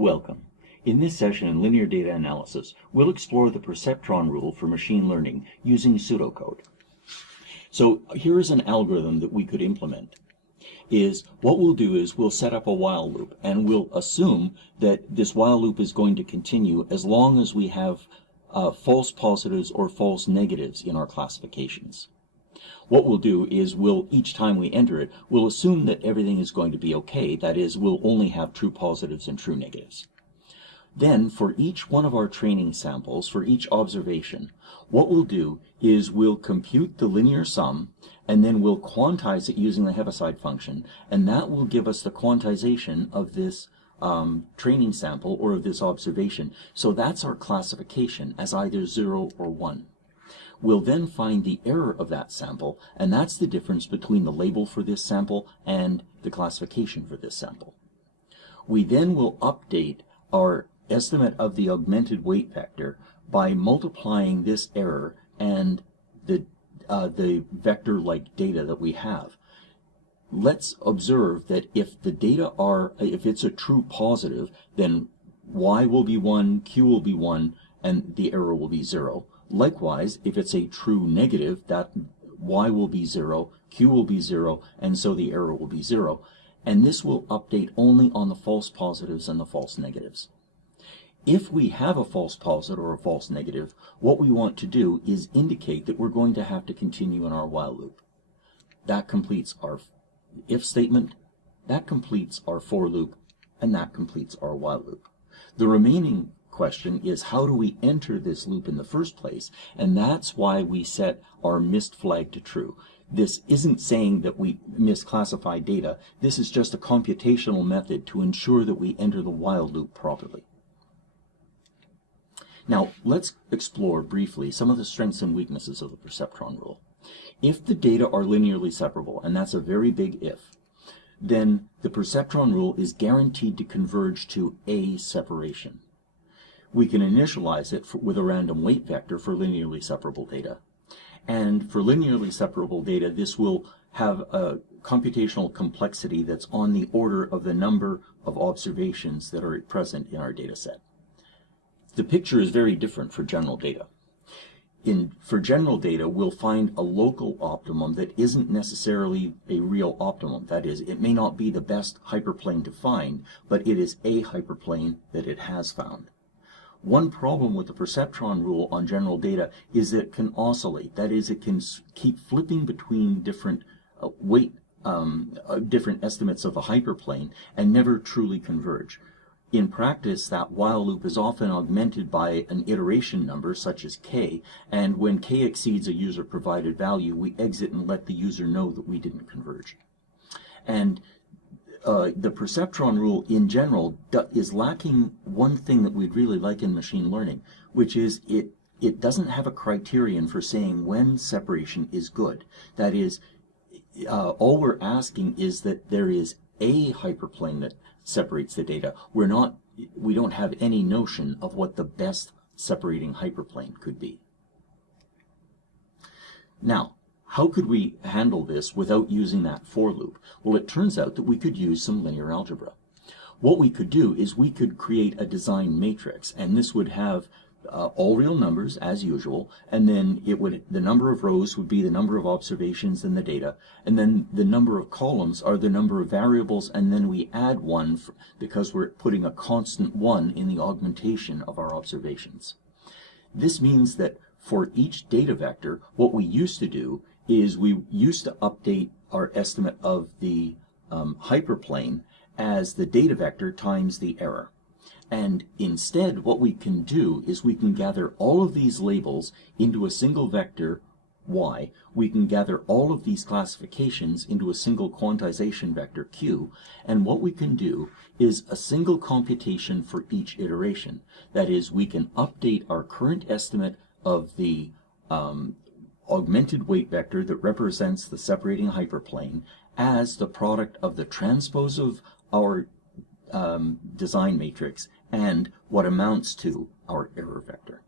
Welcome. In this session in linear data analysis, we'll explore the perceptron rule for machine learning using pseudocode. So here is an algorithm that we could implement. What we'll do is we'll set up a while loop, and we'll assume that this while loop is going to continue as long as we have false positives or false negatives in our classifications. What we'll do is each time we enter it, we'll assume that everything is going to be okay. That is, we'll only have true positives and true negatives. Then, for each one of our training samples, for each observation, what we'll do is we'll compute the linear sum, and then we'll quantize it using the Heaviside function, and that will give us the quantization of this training sample or of this observation. So that's our classification as either 0 or 1. We'll then find the error of that sample, and that's the difference between the label for this sample and the classification for this sample. We then will update our estimate of the augmented weight vector by multiplying this error and the vector-like data that we have. Let's observe that if it's a true positive, then y will be 1, q will be 1, and the error will be 0. Likewise, if it's a true negative, that y will be 0, q will be 0, and so the error will be 0. And this will update only on the false positives and the false negatives. If we have a false positive or a false negative, what we want to do is indicate that we're going to have to continue in our while loop. That completes our if statement, that completes our for loop, and that completes our while loop. The remaining question is, how do we enter this loop in the first place? And that's why we set our missed flag to true. This isn't saying that we misclassify data. This is just a computational method to ensure that we enter the while loop properly. Now, let's explore briefly some of the strengths and weaknesses of the perceptron rule. If the data are linearly separable, and that's a very big if, then the perceptron rule is guaranteed to converge to a separation. We can initialize it with a random weight vector for linearly separable data. And for linearly separable data, this will have a computational complexity that's on the order of the number of observations that are present in our data set. The picture is very different for general data. For general data, we'll find a local optimum that isn't necessarily a real optimum. That is, it may not be the best hyperplane to find, but it is a hyperplane that it has found. One problem with the perceptron rule on general data is that it can oscillate. That is, it can keep flipping between different different estimates of the hyperplane and never truly converge. In practice, that while loop is often augmented by an iteration number, such as k, and when k exceeds a user-provided value, we exit and let the user know that we didn't converge. And the perceptron rule in general is lacking one thing that we'd really like in machine learning, which is it doesn't have a criterion for saying when separation is good. That is, all we're asking is that there is a hyperplane that separates the data. We don't have any notion of what the best separating hyperplane could be. Now, how could we handle this without using that for loop? Well, it turns out that we could use some linear algebra. What we could do is we could create a design matrix, and this would have all real numbers as usual, and then the number of rows would be the number of observations in the data, and then the number of columns are the number of variables, and then we add 1 because we're putting a constant 1 in the augmentation of our observations. This means that for each data vector, what we used to do is we used to update our estimate of the hyperplane as the data vector times the error. And instead, what we can do is we can gather all of these labels into a single vector, y. We can gather all of these classifications into a single quantization vector, q. And what we can do is a single computation for each iteration. That is, we can update our current estimate of the augmented weight vector that represents the separating hyperplane as the product of the transpose of our design matrix and what amounts to our error vector.